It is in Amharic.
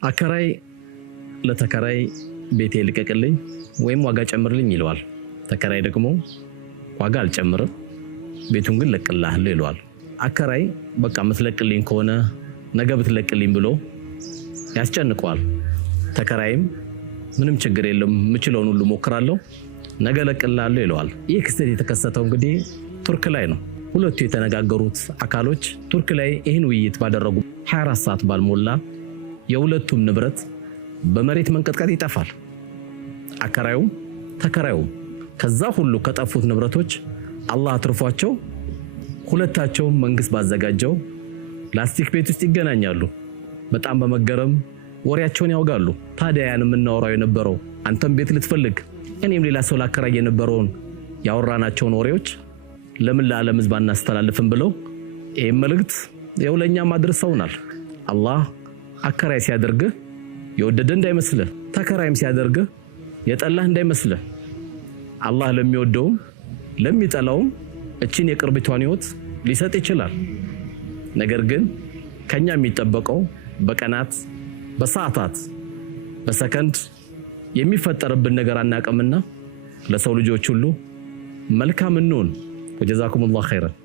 አከራይ ለተከራይ ቤቴ ልቀቅልኝ ወይም ዋጋ ጨምርልኝ ይለዋል። ተከራይ ደግሞ ዋጋ አልጨምርም ቤቱን ግን ለቅልሃለሁ ይለዋል። አከራይ በቃ ምትለቅልኝ ከሆነ ነገ ብትለቅልኝ ብሎ ያስጨንቀዋል። ተከራይም ምንም ችግር የለም ምችለውን ሁሉ ሞክራለሁ ነገ ለቅልሃለሁ ይለዋል። ይህ ክስተት የተከሰተው እንግዲህ ቱርክ ላይ ነው። ሁለቱ የተነጋገሩት አካሎች ቱርክ ላይ ይህን ውይይት ባደረጉ 24 ሰዓት ባልሞላ የሁለቱም ንብረት በመሬት መንቀጥቀጥ ይጠፋል። አከራዩም ተከራዩም ከዛ ሁሉ ከጠፉት ንብረቶች አላህ አትርፏቸው ሁለታቸው መንግስት ባዘጋጀው ላስቲክ ቤት ውስጥ ይገናኛሉ። በጣም በመገረም ወሬያቸውን ያወጋሉ። ታዲያ ያን የምናወራው የነበረው አንተም ቤት ልትፈልግ እኔም ሌላ ሰው ላከራይ የነበረውን ያወራናቸውን ወሬዎች ለምን ለዓለም ህዝብ አናስተላልፍም ብለው ይሄን መልእክት የውለኛ ማድረሰውናል። አላህ አከራይ ሲያደርግህ የወደደ እንዳይመስልህ ተከራይም ሲያደርግህ የጠላህ እንዳይመስልህ። አላህ ለሚወደውም ለሚጠላውም እቺን የቅርቢቷን ህይወት ሊሰጥ ይችላል። ነገር ግን ከኛ የሚጠበቀው በቀናት በሰዓታት በሰከንድ የሚፈጠርብን ነገር አናቀምና ለሰው ልጆች ሁሉ መልካም እንሁን። ወጀዛኩሙላህ ኸይረን።